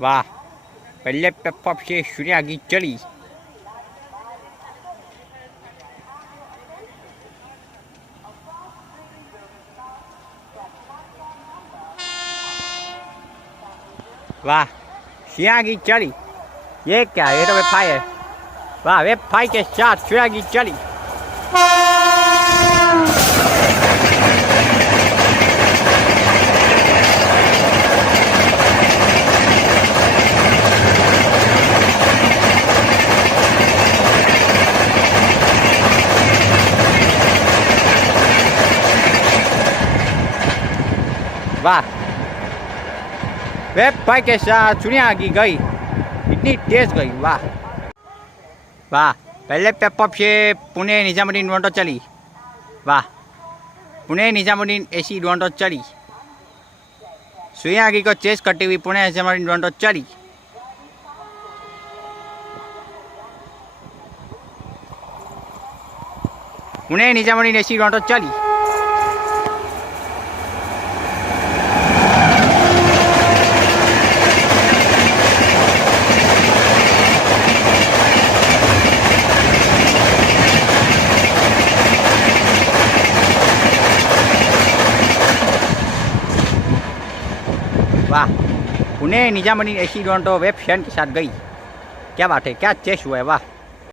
वाह, पहले पेपअप से सूर्य आगे चली। वाह, सूर्य आगे चली। ये क्या, ये तो वेबफाई है। वाह, वेबफाई के साथ सूर्य आगे चली। वाह, वेबफाई के साथ सूर्य आगे गई, इतनी तेज गई। वाह वाह, पहले पेपअप से पुणे निजामुद्दीन दुरंतो चली। वाह, पुणे निजामुद्दीन एसी दुरंतो चली। सूर्य आगे को चेस करती हुई पुणे निजामुद्दीन दुरंतो चली। पुणे निजामुद्दीन एसी दुरंतो चली। वाह, Pune Nizamuddin AC Duronto web fan के साथ गई। क्या बात है, क्या चेस हुआ है। वाह।